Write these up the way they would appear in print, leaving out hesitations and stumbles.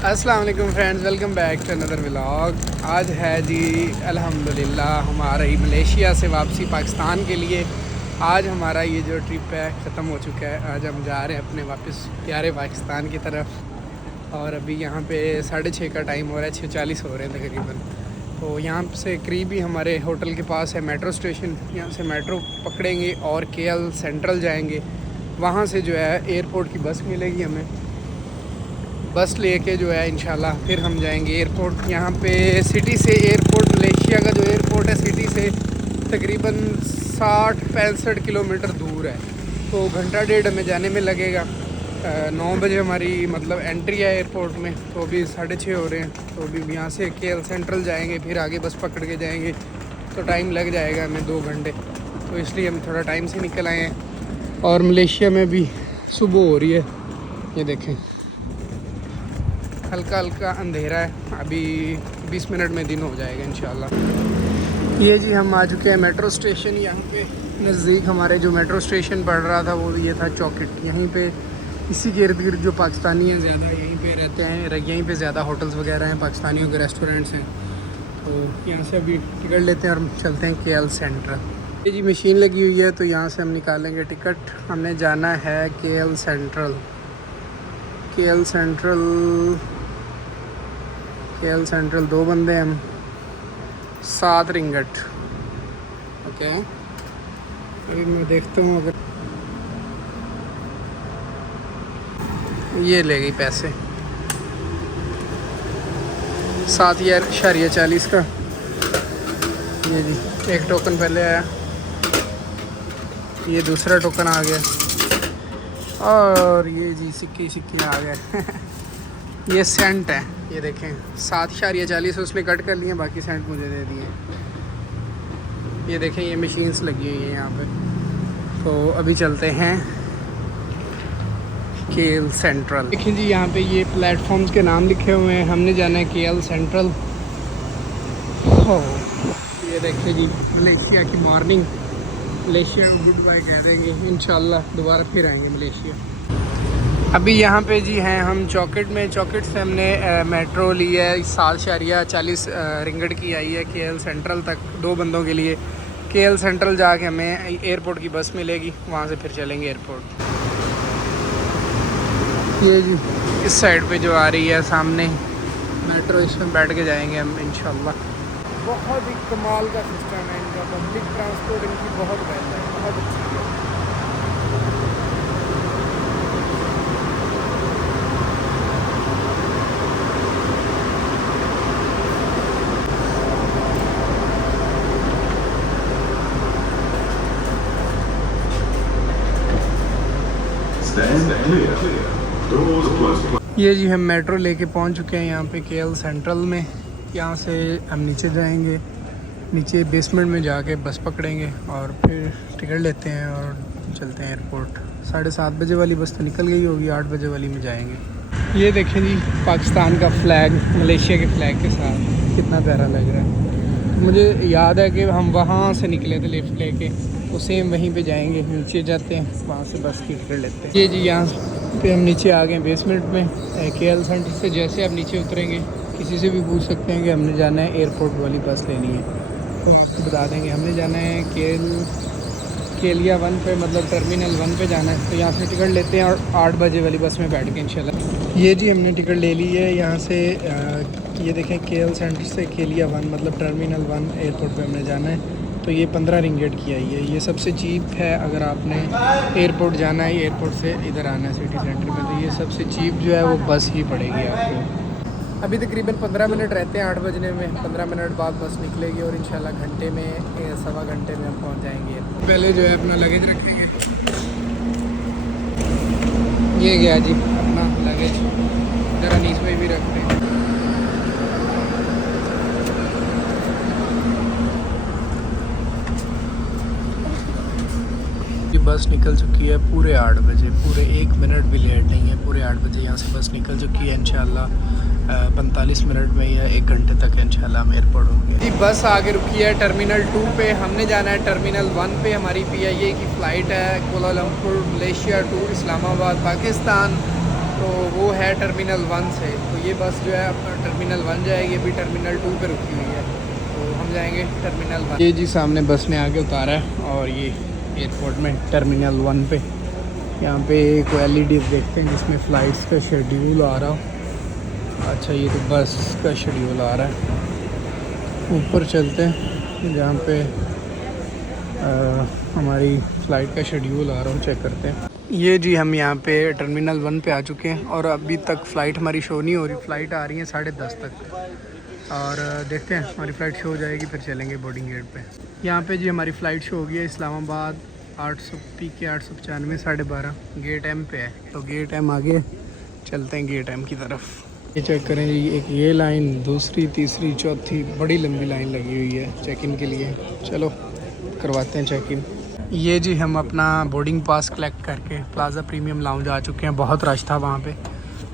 अस्सलाम वालेकुम friends, welcome back to another vlog. आज है जी अल्हम्दुलिल्लाह हमारी मलेशिया से वापसी पाकिस्तान के लिए। आज हमारा ये जो ट्रिप है ख़त्म हो चुका है। आज हम जा रहे हैं अपने वापस प्यारे पाकिस्तान की तरफ। और अभी यहाँ पे 6:30 का टाइम हो रहा है, 6:40 हो रहे हैं तकरीबन। तो यहाँ से करीब ही हमारे होटल के पास है मेट्रो स्टेशन। यहाँ से मेट्रो पकड़ेंगे और KL सेंट्रल जाएंगे। वहाँ से जो है एयरपोर्ट की बस मिलेगी हमें। बस लेके जो है इंशाल्लाह फिर हम जाएंगे एयरपोर्ट। यहाँ पे सिटी से एयरपोर्ट, मलेशिया का जो एयरपोर्ट है सिटी से तकरीबन 60-65 किलोमीटर दूर है। तो घंटा डेढ़ हमें जाने में लगेगा। 9 बजे हमारी मतलब एंट्री है एयरपोर्ट में, तो अभी 6:30 हो रहे हैं। तो अभी यहाँ से KL सेंट्रल जाएंगे, फिर आगे बस पकड़ के जाएंगे, तो टाइम लग जाएगा हमें 2 घंटे। तो इसलिए हम थोड़ा टाइम से निकल आए हैं। और मलेशिया में भी सुबह हो रही है, ये देखें हल्का हल्का अंधेरा है। अभी 20 मिनट में दिन हो जाएगा इंशाल्लाह। ये जी हम आ चुके हैं मेट्रो स्टेशन। यहाँ पे नज़दीक हमारे जो मेट्रो स्टेशन पड़ रहा था वो ये था चौकिट। यहीं पे इसी के इर्द गिर्द जो पाकिस्तानी हैं ज़्यादा यहीं पे रहते हैं। यहीं पे ज़्यादा होटल्स वगैरह हैं, पाकिस्तानियों के रेस्टोरेंट्स हैं। तो यहाँ से अभी टिकट लेते हैं और चलते हैं KL सेंट्रल। ये जी मशीन लगी हुई है, तो यहाँ से हम निकालेंगे टिकट। हमने जाना है KL सेंट्रल। KL सेंट्रल 2 बंदे हम, 7 रिंगट। ओके, अभी मैं देखता हूँ अगर ये ले गई पैसे 7.40 का। ये जी एक टोकन पहले आया, ये दूसरा टोकन आ गया, और ये जी सिक्के आ गए। ये सेंट है, ये देखें 7.40 उसने कट कर लिए, बाकी सेंट मुझे दे दिए। ये देखें ये मशीन्स लगी हुई है यहाँ पे। तो अभी चलते हैं KL सेंट्रल। देखें जी यहाँ पे ये प्लेटफॉर्म्स के नाम लिखे हुए हैं। हमने जाना है KL सेंट्रल। ये देखें जी मलेशिया की मॉर्निंग। मलेशिया को गुड बाय कह देंगे, इंशाल्लाह दोबारा फिर आएंगे मलेशिया। अभी यहाँ पे जी हैं हम चौकिट में। चौकिट से हमने मेट्रो ली है, 7.40 रिंगट की आई है KL सेंट्रल तक 2 बंदों के लिए। KL सेंट्रल जाके हमें एयरपोर्ट की बस मिलेगी, वहाँ से फिर चलेंगे एयरपोर्ट। ये जी इस साइड पे जो आ रही है सामने मेट्रो, इसमें बैठ के जाएंगे हम इंशाल्लाह। बहुत ही कमाल का सिस्टम है इनका, पब्लिक ट्रांसपोर्ट इनकी बहुत बेहतर है, बहुत अच्छी है। ये जी हम मेट्रो लेके पहुंच चुके हैं यहाँ पे KL सेंट्रल में। यहाँ से हम नीचे जाएंगे, नीचे बेसमेंट में जाके बस पकड़ेंगे और फिर टिकट लेते हैं और चलते हैं एयरपोर्ट। 7:30 बजे वाली बस तो निकल गई होगी, 8 बजे वाली में जाएंगे। ये देखें जी पाकिस्तान का फ्लैग मलेशिया के फ्लैग के साथ, कितना प्यारा लग रहा है। मुझे याद है कि हम वहाँ से निकले थे लिफ्ट लेके, तो सेम वहीं पे जाएंगे। नीचे जाते हैं, वहाँ से बस की टिकट लेते हैं। ये जी यहाँ पे हम नीचे आ गए बेसमेंट में। KL सेंटर से जैसे आप नीचे उतरेंगे किसी से भी पूछ सकते हैं कि हमने जाना है एयरपोर्ट वाली बस लेनी है, तो बता देंगे हमने जाना है केलिया 1 पे, मतलब टर्मिनल 1 पे जाना है। तो यहाँ से टिकट लेते हैं और 8 बजे वाली बस में बैठ के इंशाल्लाह। ये जी हमने टिकट ले ली है यहाँ से। ये देखें KL सेंटर से केलिया 1 मतलब टर्मिनल 1 एयरपोर्ट पे हमने जाना है। तो ये 15 रिंगट की आई है। ये सबसे चीप है अगर आपने एयरपोर्ट जाना है, एयरपोर्ट से इधर आना है सिटी सेंटर में, तो ये सबसे चीप जो है वो बस ही पड़ेगी आपको। अभी तकरीबन 15 मिनट रहते हैं 8 बजने में। 15 मिनट बाद बस निकलेगी और इंशाल्लाह घंटे में 1.25 घंटे में हम पहुंच जाएंगे। पहले जो है अपना लगेज रखेंगे। ये गया जी अपना लगेज, ज़रा नीचे में भी रखते हैं। बस निकल चुकी है पूरे 8 बजे, पूरे 1 मिनट भी लेट नहीं है। पूरे 8 बजे यहाँ से बस निकल चुकी है। इंशाल्लाह 45 मिनट में या 1 घंटे तक इंशाल्लाह हम एयरपोर्ट होंगे। जी बस आगे रुकी है टर्मिनल 2 पे। हमने जाना है टर्मिनल 1 पे। हमारी PIA की फ़्लाइट है Kuala Lumpur Malaysia to Islamabad Pakistan. तो वो है टर्मिनल 1 से। तो ये बस जो है टर्मिनल 1 जाएगी, अभी टर्मिनल 2 पे रुकी हुई है, तो हम जाएंगे टर्मिनल 1। ये जी सामने बस ने आके उतारा है और ये एयरपोर्ट में टर्मिनल 1 पे यहाँ पे कोई LED देखते हैं जिसमें फ़्लाइट्स का शेड्यूल आ रहा हो। अच्छा ये तो बस का शेड्यूल आ रहा है। ऊपर चलते हैं जहाँ पे हमारी फ़्लाइट का शेड्यूल आ रहा हो, चेक करते हैं। ये जी हम यहाँ पे टर्मिनल 1 पे आ चुके हैं और अभी तक फ़्लाइट हमारी शो नहीं हो रही। फ़्लाइट आ रही है 10:30 तक और देखते हैं हमारी फ़्लाइट शो हो जाएगी फिर चलेंगे बोर्डिंग गेट पे। यहाँ पे जी हमारी फ़्लाइट शो हो गई है इस्लामाबाद 800 PK 895 12:30 गेट M पे है। तो गेट M आगे चलते हैं गेट M की तरफ। ये चेक करें जी, एक ये लाइन, दूसरी, तीसरी, चौथी, बड़ी लंबी लाइन लगी हुई है चेक इन के लिए। चलो करवाते हैं चेक इन। ये जी हम अपना बोर्डिंग पास कलेक्ट करके प्लाज़ा प्रीमियम लाउंज आ चुके हैं। बहुत रश था वहाँ पे,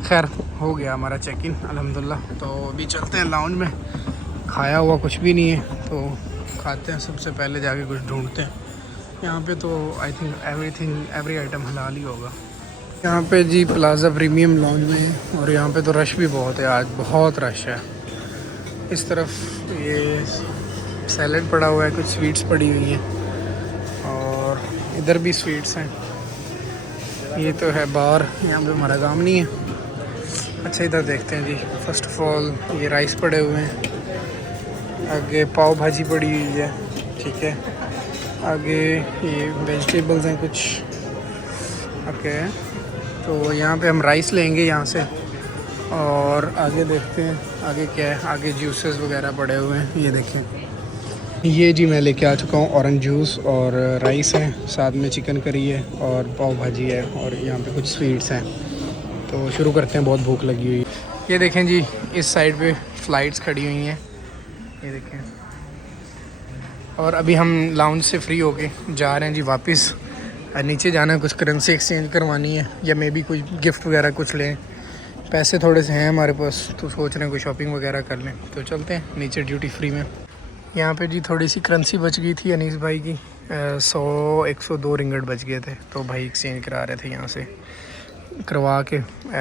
खैर हो गया हमारा चेक इन अल्हम्दुलिल्लाह। तो अभी चलते हैं लाउंज में। खाया हुआ कुछ भी नहीं है तो खाते हैं, सबसे पहले जाके कुछ ढूंढते हैं। यहाँ पे तो आई थिंक एवरी आइटम हलाल ही होगा। यहाँ पे जी प्लाज़ा प्रीमियम लाउंज में है और यहाँ पे तो रश भी बहुत है, आज बहुत रश है। इस तरफ ये सैलड पड़ा हुआ है, कुछ स्वीट्स पड़ी हुई हैं और इधर भी स्वीट्स हैं। ये तो है बार, यहाँ पे हमारा काम नहीं है। अच्छा इधर देखते हैं जी। फ़र्स्ट ऑफ ऑल ये राइस पड़े हुए हैं, आगे पाव भाजी पड़ी हुई है, ठीक है, आगे ये वेजिटेबल्स हैं कुछ, ओके। तो यहाँ पे हम राइस लेंगे यहाँ से और आगे देखते हैं आगे क्या है। आगे जूसेस वगैरह पड़े हुए हैं, ये देखें। ये जी मैं लेके आ चुका हूँ ऑरेंज जूस और राइस है, साथ में चिकन करी है और पाव भाजी है और यहाँ पे कुछ स्वीट्स हैं। तो शुरू करते हैं, बहुत भूख लगी हुई है। ये देखें जी इस साइड पे फ़्लाइट्स खड़ी हुई हैं, ये देखें। और अभी हम लाउंज से फ्री होके जा रहे हैं जी वापस। नीचे जाना है, कुछ करेंसी एक्सचेंज करवानी है या मे बी कोई गिफ्ट वगैरह कुछ लें। पैसे थोड़े से हैं हमारे पास तो सोच रहे हैं कोई शॉपिंग वगैरह कर लें। तो चलते हैं नीचे ड्यूटी फ्री में। यहाँ पे जी थोड़ी सी करेंसी बच गई थी अनीस भाई की, 100-102 रिंगट बच गए थे, तो भाई एक्सचेंज करा रहे थे। यहाँ से करवा के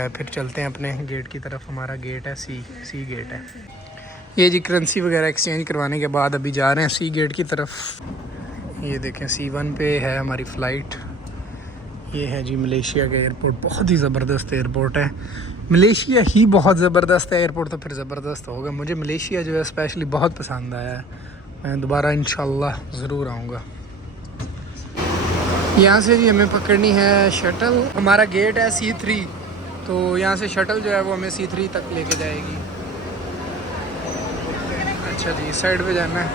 फिर चलते हैं अपने गेट की तरफ। हमारा गेट है सी गेट है। ये जी करेंसी वगैरह एक्सचेंज करवाने के बाद अभी जा रहे हैं सी गेट की तरफ। ये देखें C1 पे है हमारी फ़्लाइट। ये है जी मलेशिया का एयरपोर्ट, बहुत ही ज़बरदस्त एयरपोर्ट है। मलेशिया ही बहुत ज़बरदस्त है एयरपोर्ट, तो फिर ज़बरदस्त होगा। मुझे मलेशिया जो है स्पेशली बहुत पसंद आया है, मैं दोबारा इंशाल्लाह ज़रूर आऊँगा। यहाँ से जी हमें पकड़नी है शटल। हमारा गेट है C3, तो यहाँ से शटल जो है वो हमें C3 तक लेके जाएगी। अच्छा जी इस साइड पे जाना है।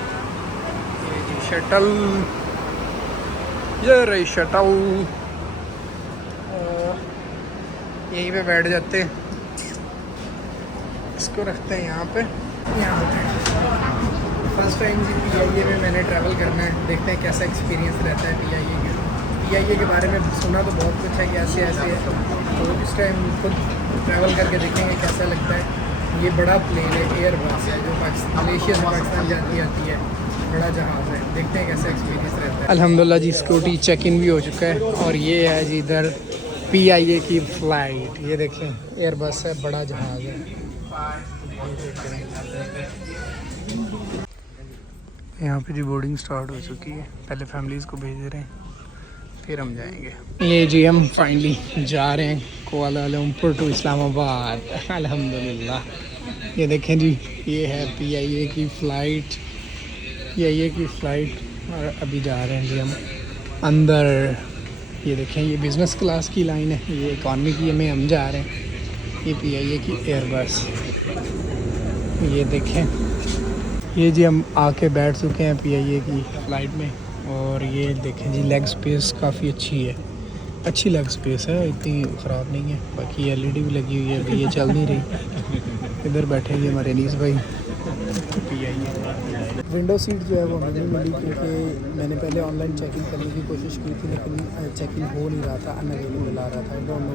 ये जी शटल, ये रही शटल। यहीं पे बैठ जाते हैं, इसको रखते हैं यहाँ पे। फर्स्ट टाइम जी PIA में मैंने ट्रैवल करना है, देखते हैं कैसा एक्सपीरियंस रहता है PIA के बारे में सुना तो बहुत कुछ है कि ऐसे है, तो इस टाइम खुद ट्रैवल करके देखेंगे कैसा लगता है। ये बड़ा प्लेन है, एयरबस है जो मलेशिया से पाकिस्तान जाती है, बड़ा जहाज़ है। देखते हैं कैसा एक्सपीरियंस रहता है। अल्हम्दुलिल्लाह जी सिक्योरिटी चेक इन भी हो चुका है और ये है जी इधर PIA की फ़्लाइट। ये देखें एयरबस है, बड़ा जहाज़ है। यहाँ पे जी बोर्डिंग स्टार्ट हो चुकी है, पहले फैमिलीज़ को भेज रहे हैं फिर हम जाएंगे। ये जी हम फाइनली जा रहे हैं कुआलालंपुर टू इस्लामाबाद अल्हम्दुलिल्लाह। ये देखें जी ये है PIA की फ़्लाइट, और अभी जा रहे हैं जी हम अंदर। ये देखें ये बिज़नेस क्लास की लाइन है, ये इकॉनमी की में हम जा रहे हैं। ये PIA की एयरबस, ये देखें। ये जी हम आके बैठ चुके हैं PIA की फ़्लाइट में और ये देखें जी लेग स्पेस काफ़ी अच्छी लेग स्पेस है, इतनी ख़राब नहीं है। बाकी LED भी लगी हुई है, अभी ये चल नहीं रही। इधर बैठेंगे हमारे अनीस भाई। विंडो सीट जो है वो हमें नहीं मिली क्योंकि मैंने पहले ऑनलाइन चेकिंग करने की कोशिश की थी लेकिन चेकिंग हो नहीं रहा था, अनअवेलेबल आ रहा था, आई डोंट नो।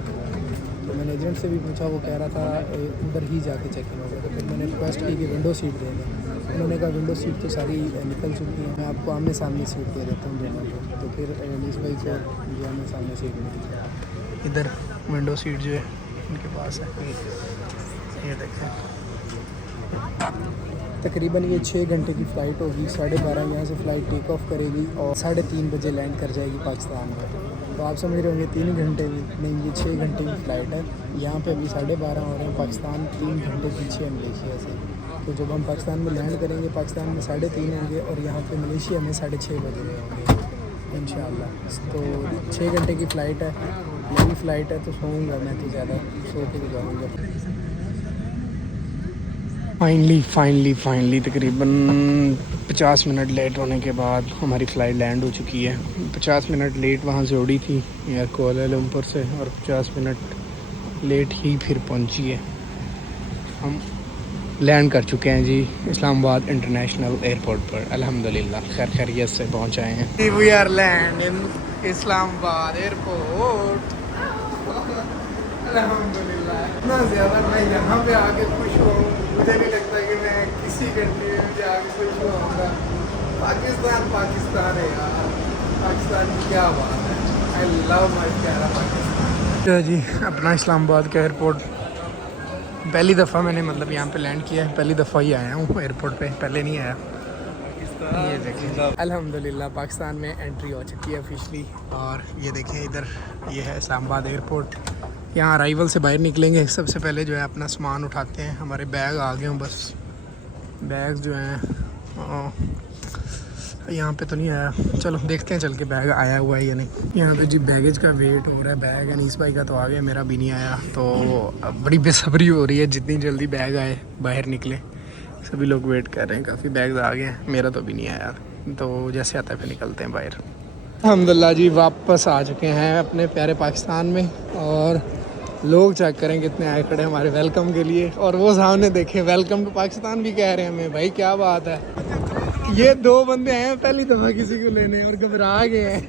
तो मैंने एजेंट से भी पूछा, वो कह रहा था उधर ही जाके चेकिंग होगा। तो फिर मैंने रिक्वेस्ट की कि विंडो सीट दे दें। उन्होंने कहा विंडो सीट तो सारी निकल चुकी है, मैं आपको आमने सामने सीट दे देता हूँ दोनों को। तो फिर अनीस भाई को आमने सामने सीट मिली। इधर विंडो सीट जो है इनके पास है। ये देखें, तकरीबन ये 6 घंटे की फ़्लाइट होगी। 12:30 यहाँ से फ़्लाइट टेक ऑफ करेगी और 3:30 बजे लैंड कर जाएगी पाकिस्तान में। तो आप समझ रहे होंगे 3 घंटे भी नहीं, ये 6 घंटे की फ़्लाइट है। यहाँ पे अभी 12:30 हो रहे हैं, पाकिस्तान 3 घंटे पीछे है मलेशिया से। तो जब हम पाकिस्तान में लैंड करेंगे, पाकिस्तान में 3:30 होंगे और यहाँ पे मलेशिया में 6:30 बजे होंगे इंशाल्लाह। तो 6 घंटे की फ़्लाइट है, लंबी फ़्लाइट है, तो सोऊंगा मैं तो ज़्यादा, सो के गुजारूँगा। फाइनली तकरीबन 50 मिनट लेट होने के बाद हमारी फ़्लाइट लैंड हो चुकी है। 50 मिनट लेट वहाँ से उड़ी थी या कोलालमपुर से, और 50 मिनट लेट ही फिर पहुँची है। हम लैंड कर चुके हैं जी इस्लामाबाद इंटरनेशनल एयरपोर्ट पर, अल्हम्दुलिल्लाह खैरियत से पहुँच आए हैं। We are land in Islamabad airport, अल्हम्दुलिल्लाह। इतना ज़्यादा मैं यहाँ पे आके खुश हुआ हूँ, मुझे नहीं लगता कि मैं किसी कंट्री में जाके खुश हुआ। पाकिस्तान है यार, पाकिस्तान की क्या बात है। आई लव माय प्यारा पाकिस्तान। जी अपना इस्लामाबाद का एयरपोर्ट पहली दफ़ा मैंने मतलब यहाँ पे लैंड किया है, पहली दफ़ा ही आया हूँ एयरपोर्ट पे, पहले नहीं आया। ये देखिए अल्हम्दुलिल्लाह पाकिस्तान में एंट्री हो चुकी है ऑफिशियली। और ये देखें इधर, ये है इस्लामाबाद एयरपोर्ट। यहाँ अराइवल से बाहर निकलेंगे, सबसे पहले जो है अपना सामान उठाते हैं। हमारे बैग आ गए हैं, बस बैग जो हैं यहाँ पे तो नहीं आया, चलो देखते हैं चल के बैग आया हुआ है या नहीं। यहाँ पे जी बैगेज का वेट हो रहा है। बैग अनीस भाई का तो आ गया, मेरा भी नहीं आया। तो अब बड़ी बेसब्री हो रही है, जितनी जल्दी बैग आए बाहर निकले। सभी लोग वेट कर रहे हैं, काफ़ी बैग आ गए हैं, मेरा तो भी नहीं आया। तो जैसे आता है फिर निकलते हैं बाहर। अल्हम्दुलिल्लाह जी वापस आ चुके हैं अपने प्यारे पाकिस्तान में। और लोग चेक करें कितने आए खड़े हमारे वेलकम के लिए। और वो सामने देखें वेलकम टू पाकिस्तान भी कह रहे हैं हमें, भाई क्या बात है। ये 2 बंदे आए हैं पहली दफ़ा किसी को लेने और घबरा गए हैं।